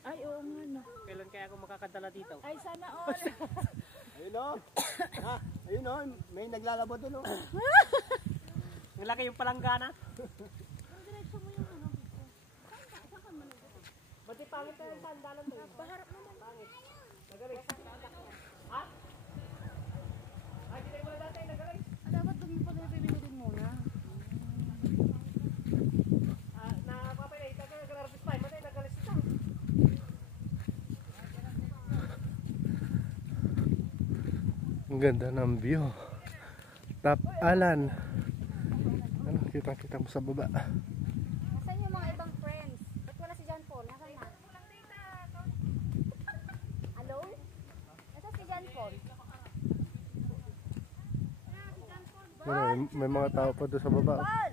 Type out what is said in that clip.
Ay, oo nga no. Kailan kaya ako makakadala dito? Ay, sana all. Ayun o. Ayun o, may naglalaba dun o. Ang laki yung palanggana. Diretso mo yung ano. Saan ka man? Ba't di pangit na yung sandalan mo? Paharap naman. Pangit. Nagaling. Ha? Ay, di tayo muna dati. Nagaling. Dapat doon mo pala pipilitin muna. Napapay na. Nag-arbis pa. Matay, nagalis ito. Ang ganda ng view. Top Alan. Ano, kita mo sa baba. Nasaan yung mga ibang friends? Ba't wala si John Paul? Nasaan na? Alone? Nasaan si John Paul? Ano, may mga tao pa doon sa baba. Paul!